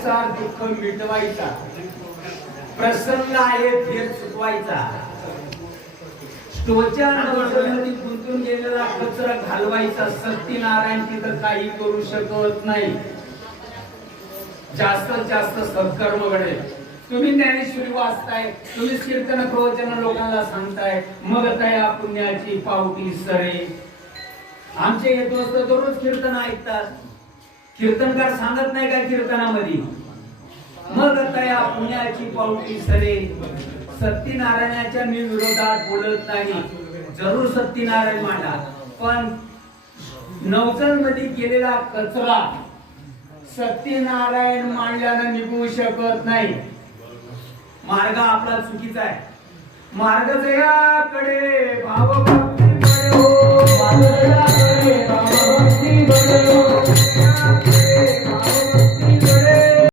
दुःख मिटवायचा, प्रसंग आहे फेर चुकवायचा, स्टोच्या नवसामध्ये गुंतून गेलेला कचरा घालवायचा. सत्यनारायण तिथं काही करू शकत नाही. जास्तीत जास्त सत्कर्म घडेल. तुम्ही ज्ञानेश्वरी वाचताय, तुम्ही कीर्तन प्रवचन लोकांना सांगताय, मग तया पुण्याची पावटी सरे. आमचे हे दोस्त दररोज कीर्तन ऐकतात. कीर्तनकार सांगत नाही का कीर्तनामध्ये, मग तया पुण्याची पावटी सरे. सत्यनारायणाच्या मी विरोधात बोलत नाही, जरूर सत्यनारायण मांडा, पण नवचल मध्ये केलेला कचरा सत्यनारायण मांडल्यानं निघू शकत नाही. मार्ग आपला चुकीचा आहे. मार्ग जयाकडे भावभक्ती बळो, मार्ग जयाकडे भावभक्ती बळो.